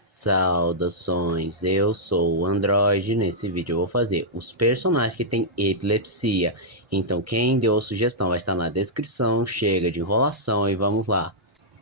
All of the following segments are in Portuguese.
Saudações, eu sou o Android. Nesse vídeo eu vou fazer os personagens que têm epilepsia. Então quem deu a sugestão vai estar na descrição. Chega de enrolação e vamos lá.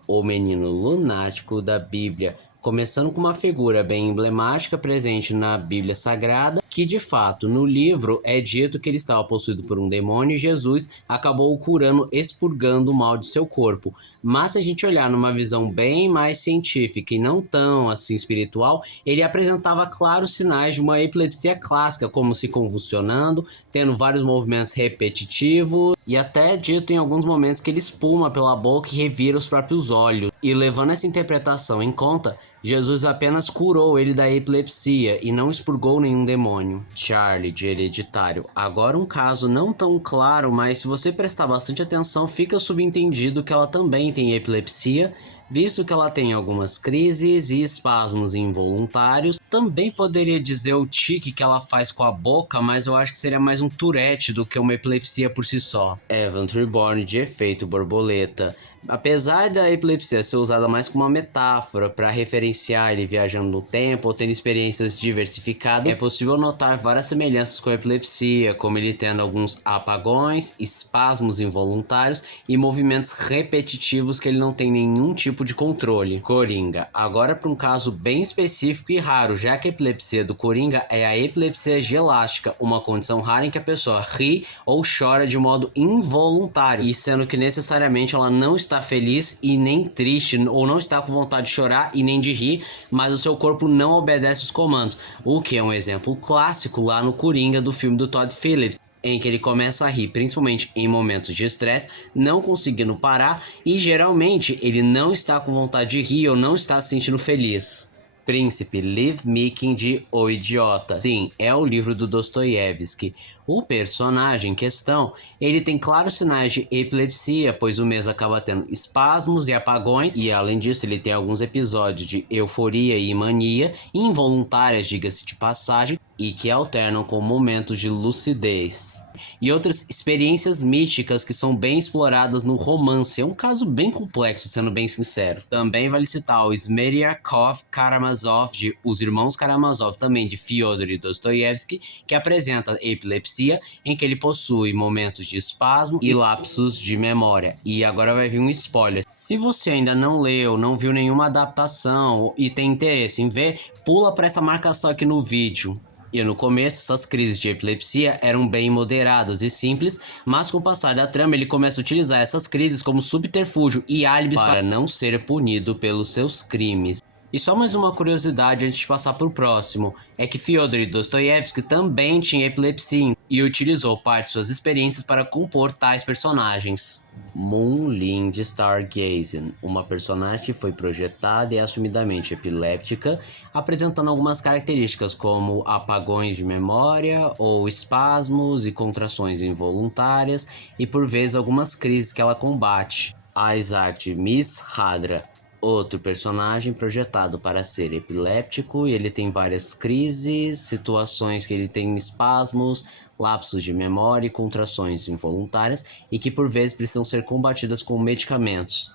O menino lunático da Bíblia, começando com uma figura bem emblemática presente na Bíblia Sagrada, que de fato no livro é dito que ele estava possuído por um demônio e Jesus acabou o curando, expurgando o mal de seu corpo. Mas se a gente olhar numa visão bem mais científica e não tão assim espiritual, ele apresentava claros sinais de uma epilepsia clássica, como se convulsionando, tendo vários movimentos repetitivos e até dito em alguns momentos que ele espuma pela boca e revira os próprios olhos. E levando essa interpretação em conta, Jesus apenas curou ele da epilepsia e não expurgou nenhum demônio. Charlie, de Hereditário. Agora um caso não tão claro, mas se você prestar bastante atenção, fica subentendido que ela também tem epilepsia, visto que ela tem algumas crises e espasmos involuntários. Também poderia dizer o tique que ela faz com a boca, mas eu acho que seria mais um Tourette do que uma epilepsia por si só. Evan Treborn, de Efeito Borboleta. Apesar da epilepsia ser usada mais como uma metáfora para referenciar ele viajando no tempo ou tendo experiências diversificadas, é possível notar várias semelhanças com a epilepsia, como ele tendo alguns apagões, espasmos involuntários e movimentos repetitivos que ele não tem nenhum tipo de controle. Coringa. Agora para um caso bem específico e raro, já que a epilepsia do Coringa é a epilepsia gelástica, uma condição rara em que a pessoa ri ou chora de modo involuntário, e sendo que necessariamente ela não está feliz e nem triste, ou não está com vontade de chorar e nem de rir, mas o seu corpo não obedece os comandos, o que é um exemplo clássico lá no Coringa do filme do Todd Phillips, em que ele começa a rir, principalmente em momentos de estresse, não conseguindo parar, e geralmente ele não está com vontade de rir ou não está se sentindo feliz. Príncipe Liv Mikin de O Idiota. Sim, é o livro do Dostoiévski. O personagem em questão, ele tem claros sinais de epilepsia, pois o mesmo acaba tendo espasmos e apagões, e além disso ele tem alguns episódios de euforia e mania, involuntárias, diga-se de passagem, e que alternam com momentos de lucidez. E outras experiências místicas que são bem exploradas no romance. É um caso bem complexo, sendo bem sincero. Também vale citar o Smerdyakov Karamazov, de Os Irmãos Karamazov, também de Fyodor Dostoiévski, que apresenta epilepsia, em que ele possui momentos de espasmo e lapsos de memória. E agora vai vir um spoiler. Se você ainda não leu, não viu nenhuma adaptação e tem interesse em ver, pula para essa marcação aqui no vídeo. E no começo, essas crises de epilepsia eram bem moderadas e simples, mas com o passar da trama ele começa a utilizar essas crises como subterfúgio e álibis para não ser punido pelos seus crimes. E só mais uma curiosidade antes de passar para o próximo, é que Fyodor Dostoiévski também tinha epilepsia e utilizou parte de suas experiências para compor tais personagens. Moonlind Stargazing, uma personagem que foi projetada e assumidamente epiléptica, apresentando algumas características como apagões de memória ou espasmos e contrações involuntárias e por vezes algumas crises que ela combate. Isaac Mishradra, outro personagem projetado para ser epiléptico, e ele tem várias crises, situações que ele tem espasmos, lapsos de memória e contrações involuntárias, e que por vezes precisam ser combatidas com medicamentos.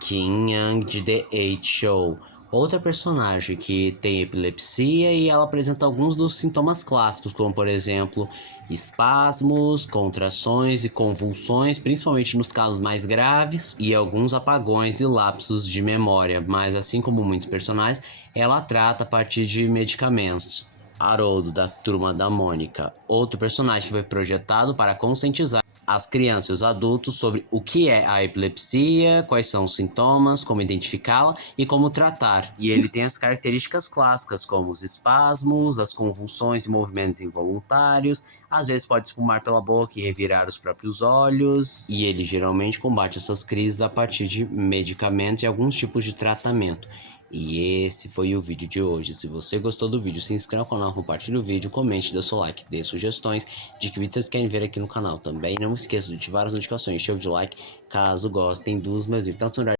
Kim Young de The 8 Show, outra personagem que tem epilepsia e ela apresenta alguns dos sintomas clássicos, como por exemplo espasmos, contrações e convulsões, principalmente nos casos mais graves, e alguns apagões e lapsos de memória, mas assim como muitos personagens, ela trata a partir de medicamentos. Haroldo, da Turma da Mônica, outro personagem que foi projetado para conscientizar as crianças e os adultos sobre o que é a epilepsia, quais são os sintomas, como identificá-la e como tratar. E ele tem as características clássicas, como os espasmos, as convulsões e movimentos involuntários, às vezes pode espumar pela boca e revirar os próprios olhos, e ele geralmente combate essas crises a partir de medicamentos e alguns tipos de tratamento. E esse foi o vídeo de hoje. Se você gostou do vídeo, se inscreva no canal, compartilhe o vídeo, comente, dê seu like, dê sugestões de que vídeos vocês querem ver aqui no canal. Também não esqueça de ativar as notificações, encher o de like caso gostem dos meus vídeos. Tanto